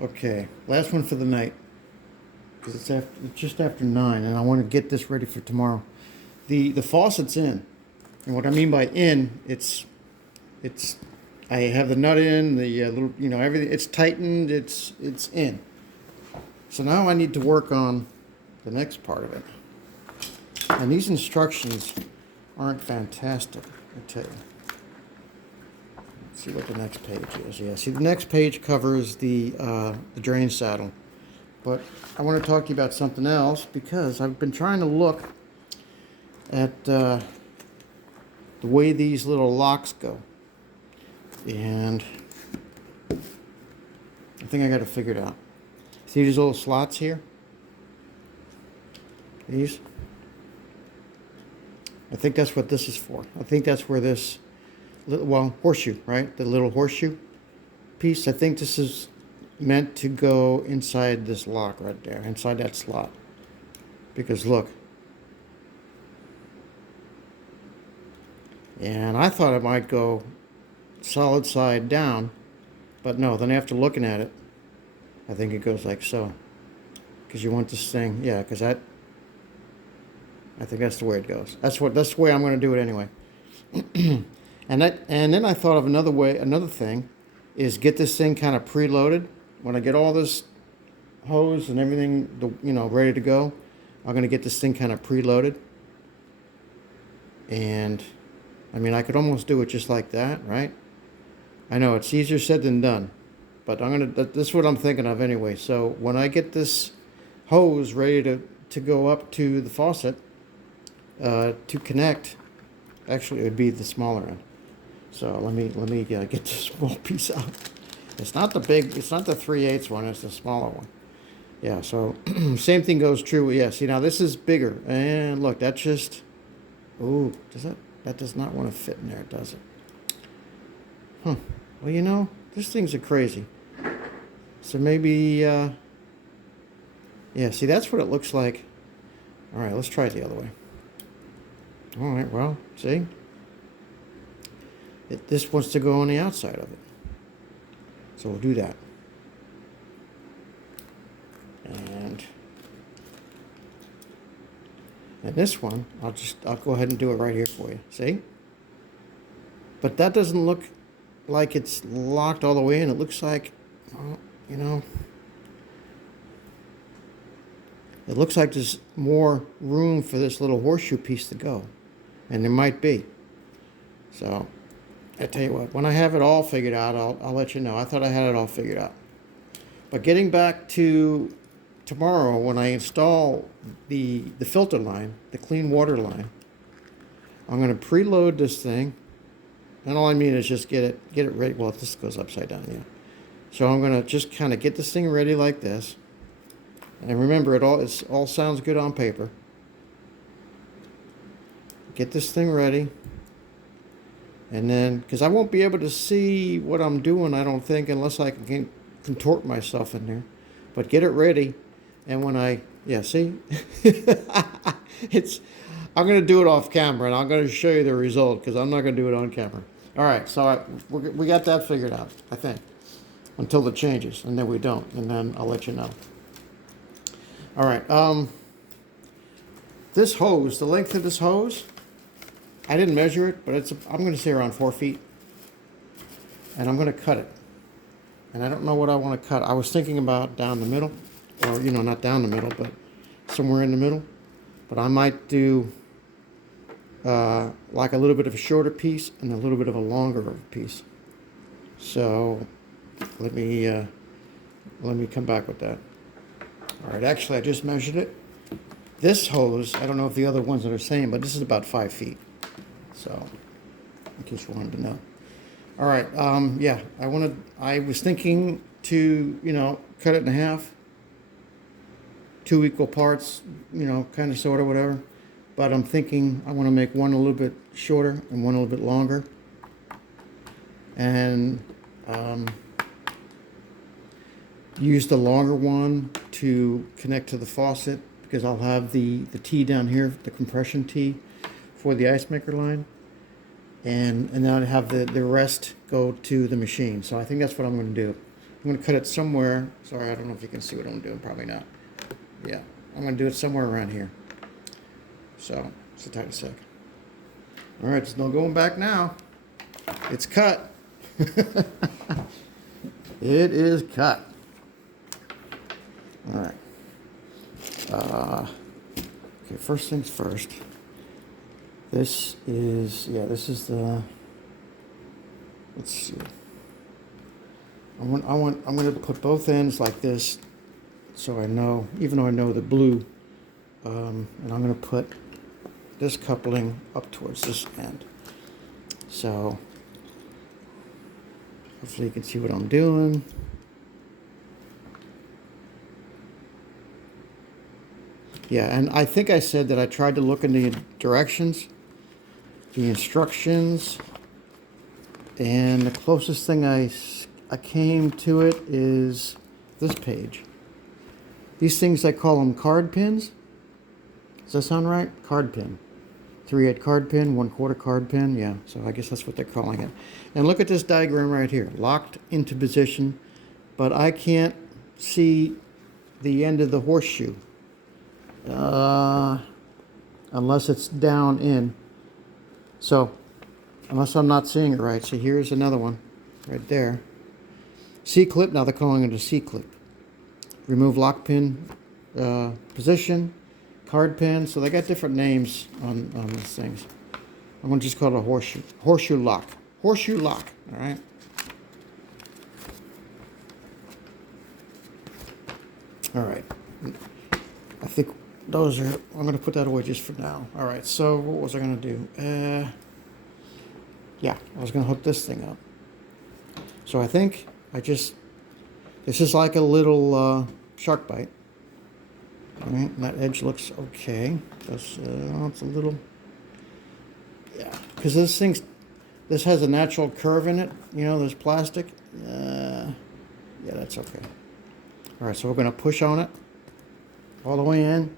Okay, last one for the night. 'Cause it's just after 9, and I want to get this ready for tomorrow. The faucet's in, and what I mean by in, it's I have the nut in, the little, everything. It's tightened. It's in. So now I need to work on the next part of it. And these instructions aren't fantastic, I tell you. Let's see what the next page is. Yeah, see, the next page covers the drain saddle. But I want to talk to you about something else because I've been trying to look at the way these little locks go. And I think I got it figured out. See these little slots here? These? I think that's what this is for. I think that's where this, well, horseshoe, right? The little horseshoe piece. I think this is meant to go inside this lock right there, inside that slot. Because look. And I thought it might go solid side down, but no, then after looking at it, I think it goes like so. Because you want this thing, yeah, because I think that's the way it goes. That's the way I'm going to do it anyway. and then I thought of another thing is get this thing kind of preloaded. When I get all this hose and everything, ready to go, I'm going to get this thing kind of preloaded. And I mean, I could almost do it just like that, right? I know it's easier said than done, but this is what I'm thinking of anyway. So when I get this hose ready to go up to the faucet, to connect, actually it would be the smaller end. So let me get this small piece out. It's not the 3/8 one, it's the smaller one. Yeah, so same thing goes true. Yeah, see now this is bigger. And look, that just, ooh, that does not want to fit in there, does it? Huh. Well, these things are crazy. So maybe, yeah, see, that's what it looks like. All right, let's try it the other way. All right, well, see? This wants to go on the outside of it. So we'll do that. And this one, I'll go ahead and do it right here for you. See? But that doesn't look like it's locked all the way in. It looks like, well, it looks like there's more room for this little horseshoe piece to go. And there might be. So, I tell you what, when I have it all figured out, I'll let you know. I thought I had it all figured out. But getting back to tomorrow, when I install the filter line, the clean water line, I'm going to preload this thing. And all I mean is just get it ready. Well, this goes upside down, yeah. So I'm going to just kind of get this thing ready like this. And remember, it all sounds good on paper. Get this thing ready. And then, because I won't be able to see what I'm doing, I don't think, unless I can contort myself in there. But get it ready. And when see? I'm going to do it off camera, and I'm going to show you the result, because I'm not going to do it on camera. All right, so we got that figured out, I think, until the changes, and then we don't, and then I'll let you know. All right, this hose, the length of this hose, I didn't measure it, but I'm going to say around 4 feet, and I'm going to cut it. And I don't know what I want to cut. I was thinking about down the middle, or, not down the middle, but somewhere in the middle. But I might do like a little bit of a shorter piece and a little bit of a longer piece. So let me come back with that. All right, actually I just measured it. This hose, I don't know if the other ones are the same, but this is about 5 feet. So in case you wanted to know. All right, yeah, I was thinking to, cut it in half. 2 equal parts, kind of, sort of, whatever. But I'm thinking I want to make one a little bit shorter and one a little bit longer. And use the longer one to connect to the faucet, because I'll have the T down here, the compression T for the ice maker line. And then I'd have the rest go to the machine. So I think that's what I'm going to do. I'm going to cut it somewhere. Sorry, I don't know if you can see what I'm doing. Probably not. Yeah, I'm going to do it somewhere around here. So, just a tiny sec. All right, there's no going back now. It's cut. It is cut. All right. Okay, first things first. This is the, let's see. I'm going to put both ends like this so I know, even though I know the blue, and I'm going to put this coupling up towards this end. So hopefully you can see what I'm doing. Yeah, and I think I said that I tried to look in the directions, the instructions, and the closest thing I came to it is this page. These things, I call them card pins. Does that sound right? Card pin. 3/8 card pin, 1/4 card pin. Yeah, so I guess that's what they're calling it. And look at this diagram right here. Locked into position, but I can't see the end of the horseshoe. Unless it's down in. So, unless I'm not seeing it right. So here's another one right there. C-clip, now they're calling it a C-clip. Remove lock pin position, card pin. So they got different names on these things. I'm going to just call it a horseshoe. Horseshoe lock. Horseshoe lock, all right? All right. I think those are, I'm going to put that away just for now. All right, so what was I going to do? Yeah, I was going to hook this thing up. So I think this is like a little shark bite. All right, and that edge looks okay. It's a little, yeah, because this has a natural curve in it. You know, there's plastic. Yeah, that's okay. All right, so we're going to push on it all the way in.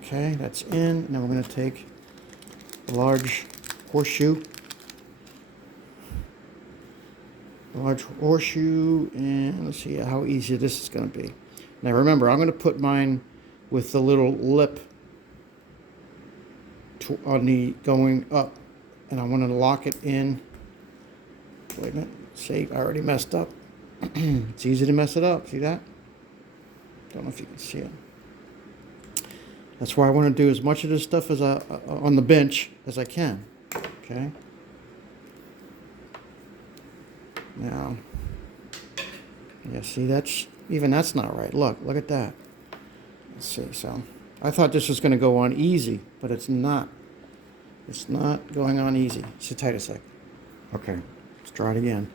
Okay, that's in. Now we're going to take a large horseshoe. And let's see how easy this is going to be. Now remember, I'm going to put mine with the little lip on the going up, and I want to lock it in. Wait a minute. See, I already messed up. It's easy to mess it up. See that? Don't know if you can see it. That's why I want to do as much of this stuff as on the bench as I can. Okay. Now, yeah, see, that's not right. Look at that. Let's see. So, I thought this was going to go on easy, but it's not. It's not going on easy. Sit tight a sec. Okay, let's try it again.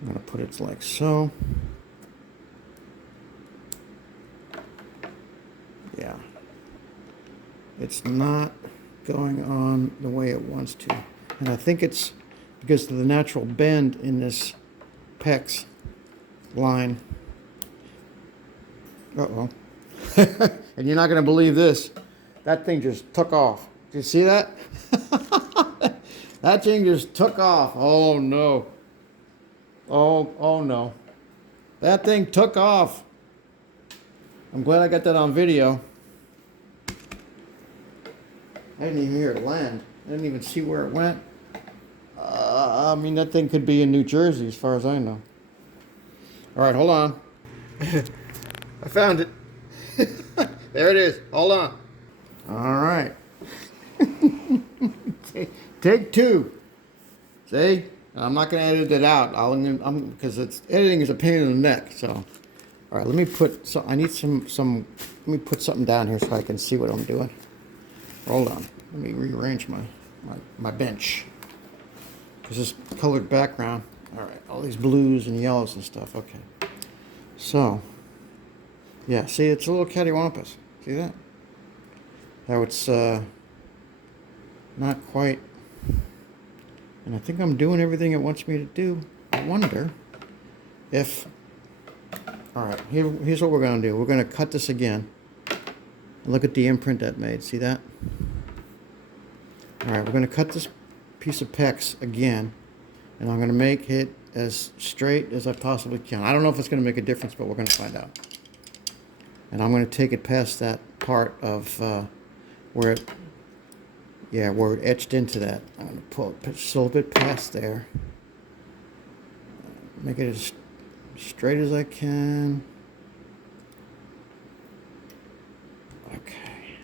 I'm going to put it like so. Yeah. It's not going on the way it wants to. And I think it's because of the natural bend in this PEX line. Uh-oh. And you're not going to believe this. That thing just took off. Did you see that? That thing just took off. Oh, no. Oh, no. That thing took off. I'm glad I got that on video. I didn't even hear it land. I didn't even see where it went. I mean, that thing could be in New Jersey as far as I know. All right, hold on. I found it. There it is. Hold on. All right. Take two. See? I'm not going to edit it out. Because editing is a pain in the neck. So, all right. Let me put I need some. Let me put something down here so I can see what I'm doing. Hold on. Let me rearrange my bench. Because this colored background. All right. All these blues and yellows and stuff. Okay. So, yeah. See, it's a little cattywampus. See that? How it's not quite. And I think I'm doing everything it wants me to do. I wonder if. All right. Here's what we're going to do. We're going to cut this again. Look at the imprint that made. See that? All right, we're going to cut this piece of PEX again, And I'm going to make it as straight as I possibly can. I don't know if it's going to make a difference, but we're going to find out. And I'm going to take it past that part of where it, where it etched into that. I'm going to pull it just a little bit past there. Make it as straight as I can. Okay.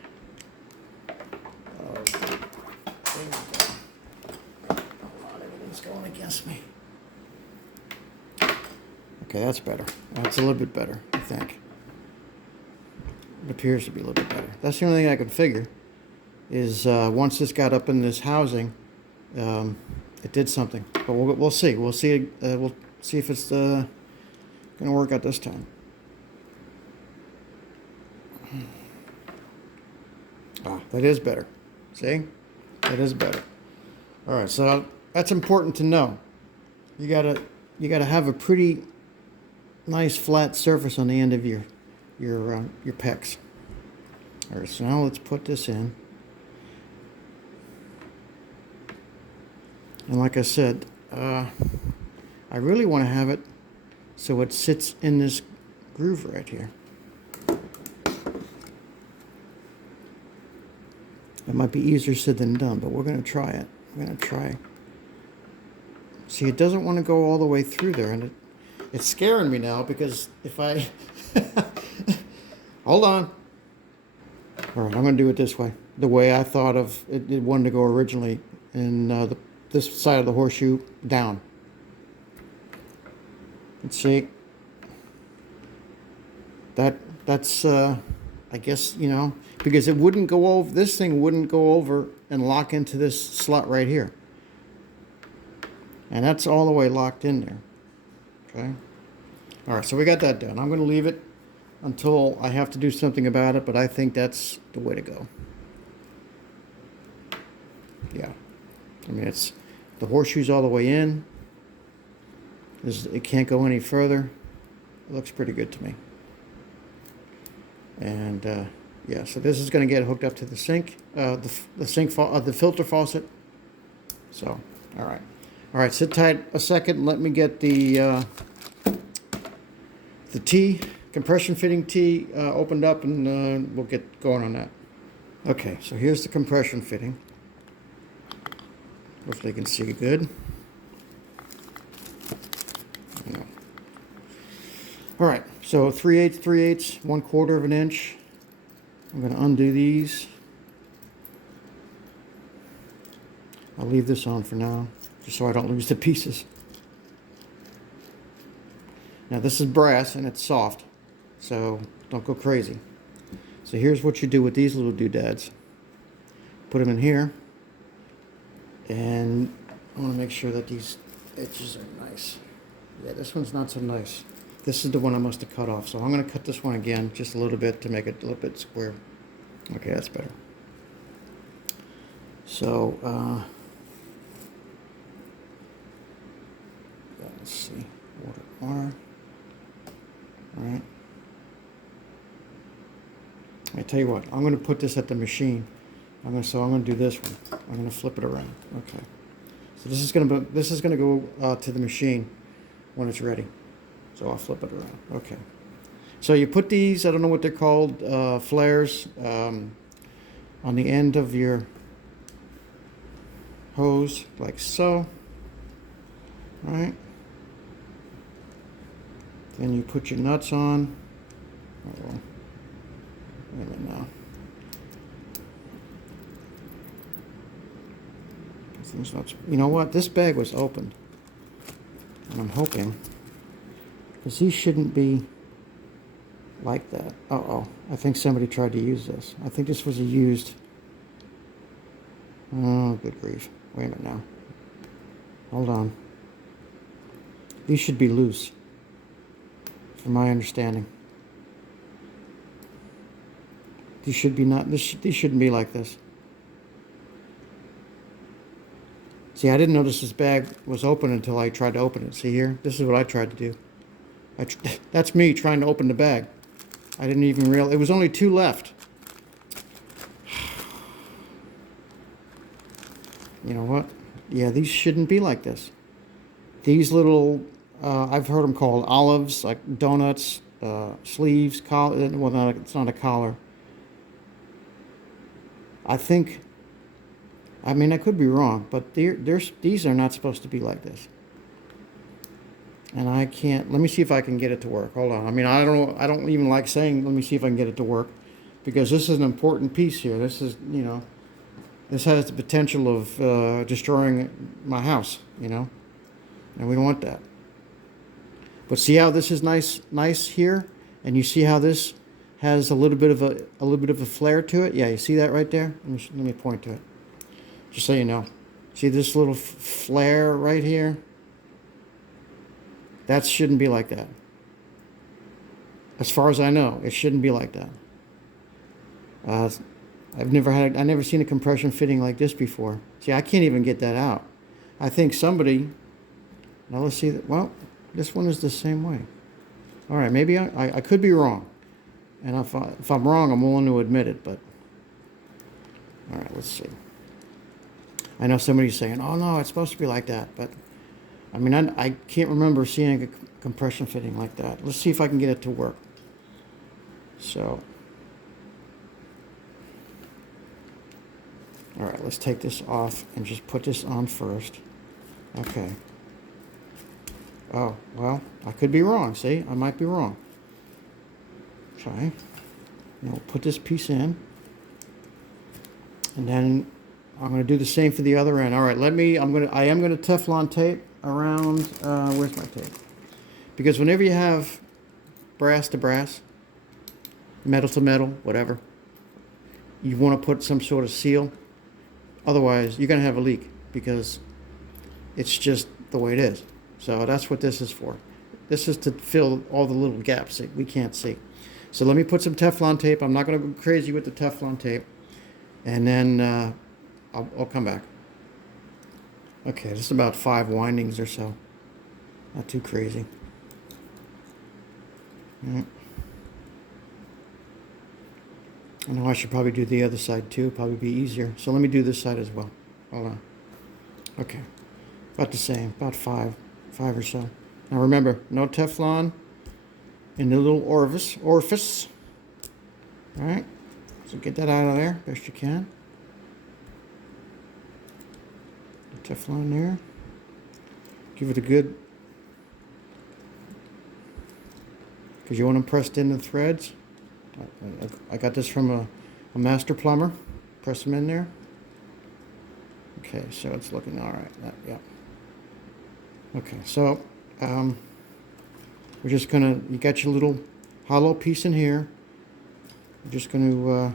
Oh, there we go. Everything's going against me. Okay, that's better. That's a little bit better, I think. It appears to be a little bit better. That's the only thing I can figure is once this got up in this housing, it did something. But we'll see. We'll see. We'll see if it's going to work out this time. Ah, that is better. See? That is better. All right, so that's important to know. You gotta have a pretty nice flat surface on the end of your pecs. All right, so now let's put this in. And like I said, I really want to have it so it sits in this groove right here. It might be easier said than done, but we're going to try it. We're going to try. See, it doesn't want to go all the way through there, and it's scaring me now because if I... Hold on. All right, I'm going to do it this way. The way I thought of it wanted to go originally, in this side of the horseshoe down. Let's see. That's I guess, you know, because it wouldn't go over, this thing wouldn't go over and lock into this slot right here. And that's all the way locked in there. Okay. All right, so we got that done. I'm going to leave it until I have to do something about it, but I think that's the way to go. Yeah. I mean, it's the horseshoe's all the way in. It can't go any further. It looks pretty good to me. And yeah, so this is going to get hooked up to the sink, the filter faucet. So, all right, sit tight a second. Let me get the compression fitting T opened up, and we'll get going on that. Okay, so here's the compression fitting. Hopefully you can see good. Yeah. All right, so 3/8, 3/8, 1/4 of an inch. I'm going to undo these. I'll leave this on for now, just so I don't lose the pieces. Now this is brass and it's soft, so don't go crazy. So here's what you do with these little doodads. Put them in here, and I want to make sure that these edges are nice. Yeah, this one's not so nice. This is the one I must have cut off, so I'm going to cut this one again just a little bit to make it a little bit square. Okay, that's better. So, let's see, water. All right. I tell you what, I'm going to put this at the machine. I'm going to do this one. I'm going to flip it around. Okay. So this is going to go to the machine when it's ready. So I'll flip it around. Okay. So you put these, I don't know what they're called, flares, on the end of your hose, like so. Right. Then you put your nuts on. Oh, well. Wait a minute now. You know what? This bag was opened. And I'm hoping, because these shouldn't be like that. Uh-oh. I think somebody tried to use this. I think this was a used. Oh, good grief. Wait a minute now. Hold on. These should be loose, from my understanding. These should be not. These shouldn't be like this. See, I didn't notice this bag was open until I tried to open it. See here? This is what I tried to do. That's me trying to open the bag. I didn't even realize. It was only 2 left. You know what? Yeah, these shouldn't be like this. these little, I've heard them called olives, like donuts, sleeves, collar. Well, not, it's not a collar. I think, I mean, I could be wrong, but these are not supposed to be like this. And I can't, let me see if I can get it to work. Hold on. I mean, I don't even like saying, let me see if I can get it to work, because this is an important piece here. This is, you know, this has the potential of destroying my house, you know, and we don't want that. But see how this is nice here, and you see how this has a little bit of a flare to it. Yeah, you see that right there. Let me point to it, just so you know. See this little flare right here? That shouldn't be like that. As far as I know, it shouldn't be like that. I've never seen a compression fitting like this before. See, I can't even get that out. I think somebody, now let's see that, well, this one is the same way. All right, maybe I could be wrong. And if I'm wrong, I'm willing to admit it, but, all right, let's see. I know somebody's saying, oh no, it's supposed to be like that, but I mean, I can't remember seeing a compression fitting like that. Let's see if I can get it to work. So, all right, let's take this off and just put this on first. Okay. Oh, well, I could be wrong. See, I might be wrong. Okay. And we'll put this piece in. And then I'm going to do the same for the other end. All right, I am going to Teflon tape around, where's my tape? Because whenever you have brass to brass, metal to metal, whatever, you want to put some sort of seal. Otherwise, you're going to have a leak because it's just the way it is. So that's what this is for. This is to fill all the little gaps that we can't see. So let me put some Teflon tape. I'm not going to go crazy with the Teflon tape. And then I'll come back. Okay, this is about 5 windings or so. Not too crazy. I know I should probably do the other side too. Probably be easier. So let me do this side as well. Hold on. Okay. About the same. About 5 or so. Now remember, no Teflon in the little orifice. All right. So get that out of there best you can. Teflon there. Give it a good, because you want them pressed in the threads. I got this from a master plumber. Press them in there. Okay, so it's looking all right. Yeah. Okay, so we're just gonna, you got your little hollow piece in here. We're just gonna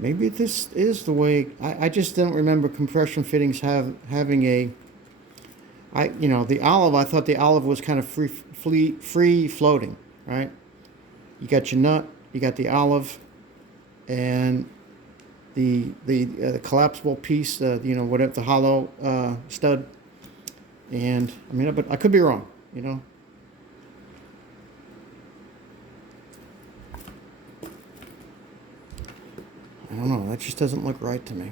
maybe this is the way. I just don't remember compression fittings having a. The olive. I thought the olive was kind of free floating, right? You got your nut, you got the olive, and the collapsible piece. Whatever, the hollow stud. And I mean, but I could be wrong. I don't know. That just doesn't look right to me.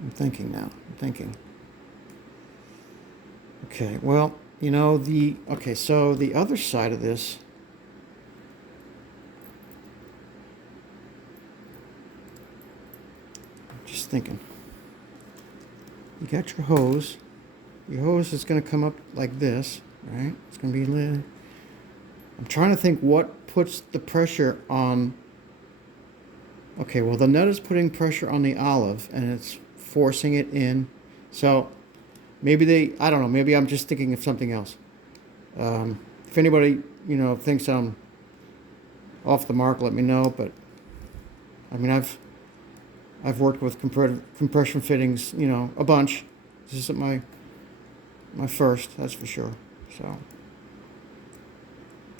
I'm thinking now. Okay, well, so the other side of this, just thinking. You got your hose. Your hose is going to come up like this, right? It's going to be lit. I'm trying to think what puts the pressure on. Okay, well, the nut is putting pressure on the olive and it's forcing it in. So maybe I don't know, maybe I'm just thinking of something else. If anybody, thinks I'm off the mark, let me know. But I mean, I've worked with compression fittings, a bunch. This isn't my first, that's for sure. So,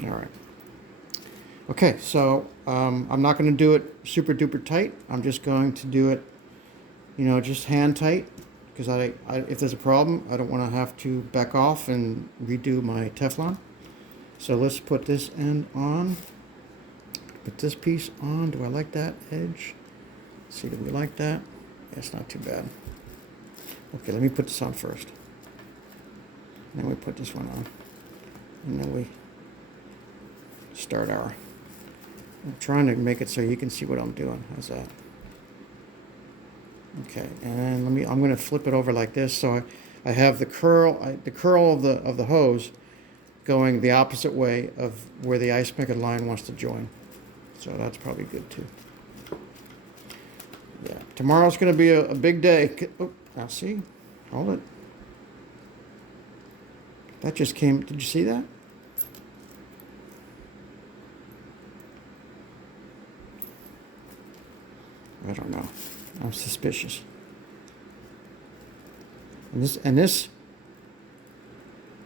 all right. Okay, so I'm not going to do it super duper tight. I'm just going to do it, just hand tight, because I if there's a problem, I don't want to have to back off and redo my Teflon. So let's put this end on. Put this piece on. Do I like that edge? Let's see, do we like that? It's not too bad. Okay, let me put this on first. Then we put this one on. And then we start our... I'm trying to make it so you can see what I'm doing. How's that? Okay, and I'm going to flip it over like this, so I have the curl of the hose going the opposite way of where the ice maker line wants to join. So that's probably good too. Yeah, tomorrow's going to be a big day. Oh, now see, hold it. That just came. Did you see that? I don't know. I'm suspicious. And this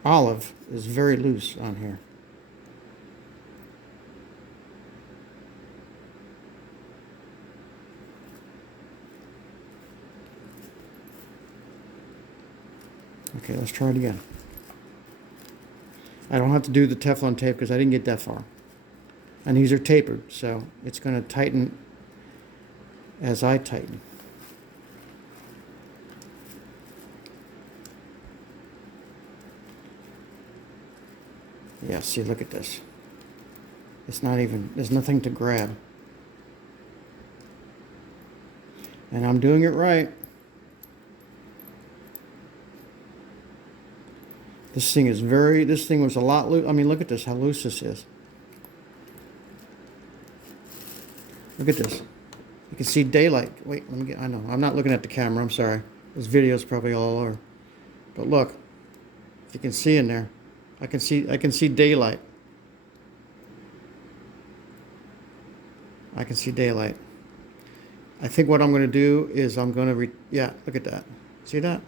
olive is very loose on here. Okay, let's try it again. I don't have to do the Teflon tape because I didn't get that far. And these are tapered, so it's going to tighten as I tighten. Yeah, see, look at this. It's not even, there's nothing to grab. And I'm doing it right. This thing was a lot loose. I mean, look at this, how loose this is. Look at this. You can see daylight. Wait, I know, I'm not looking at the camera, I'm sorry. This video's probably all over. But look, if you can see in there, I can see daylight. I can see daylight. I think what I'm going to do is I'm going to yeah, look at that. See that?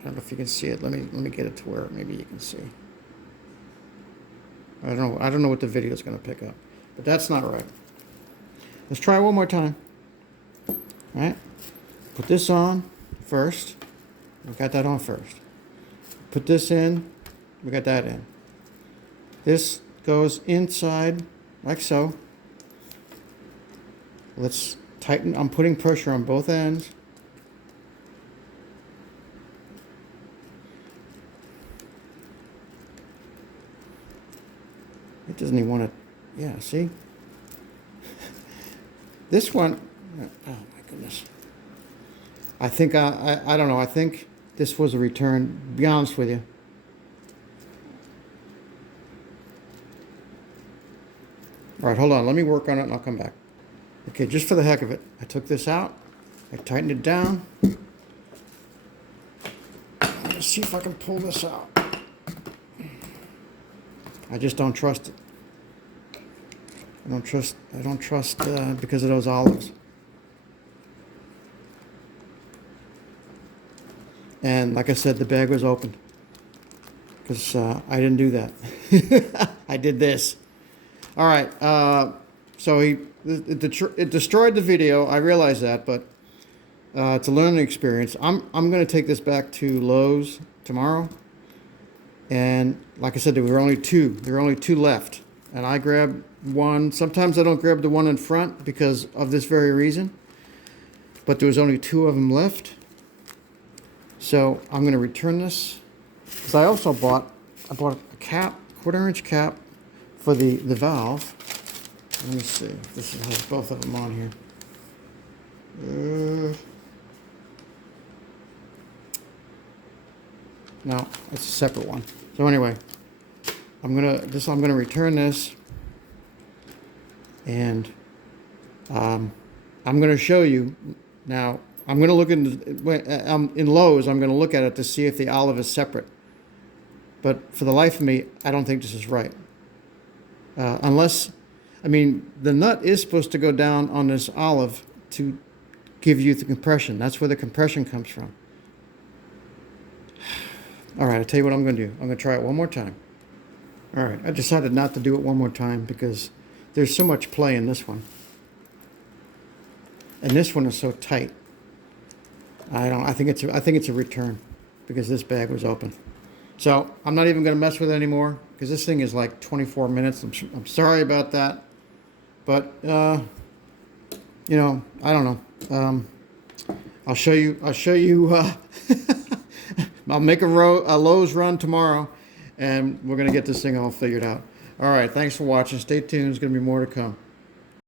I don't know if you can see it. Let me get it to where maybe you can see. I don't know what the video is going to pick up, but that's not right. Let's try one more time. All right. Put this on first. We got that on first. Put this in. We got that in. This goes inside like so. Let's tighten. I'm putting pressure on both ends. It doesn't even want to, yeah, see? This one, oh my goodness. I think, I don't know, I think this was a return, to be honest with you. All right, hold on, let me work on it and I'll come back. Okay, just for the heck of it, I took this out, I tightened it down. Let's see if I can pull this out. I just don't trust it. I don't trust because of those olives. And like I said, the bag was open because I didn't do that. I did this. All right. So it destroyed the video. I realize that, but it's a learning experience. I'm going to take this back to Lowe's tomorrow. And like I said, there were only two left. And I grabbed one. Sometimes I don't grab the one in front because of this very reason. But there was only two of them left. So I'm going to return this. Because I also bought a cap, quarter-inch cap for the valve. Let me see if this has both of them on here. No, it's a separate one. So anyway, I'm gonna return this, and I'm gonna show you now. I'm gonna look in Lowe's. I'm gonna look at it to see if the olive is separate. But for the life of me, I don't think this is right. Unless, I mean, the nut is supposed to go down on this olive to give you the compression. That's where the compression comes from. All right, I'll tell you what I'm going to do. I'm going to try it one more time. All right, I decided not to do it one more time because there's so much play in this one. And this one is so tight. I think it's a return because this bag was open. So I'm not even going to mess with it anymore because this thing is like 24 minutes. I'm sorry about that. But, you know, I don't know. I'll show you. I'll show you. I'll make a Lowe's run tomorrow, and we're gonna get this thing all figured out. All right. Thanks for watching. Stay tuned. There's gonna be more to come.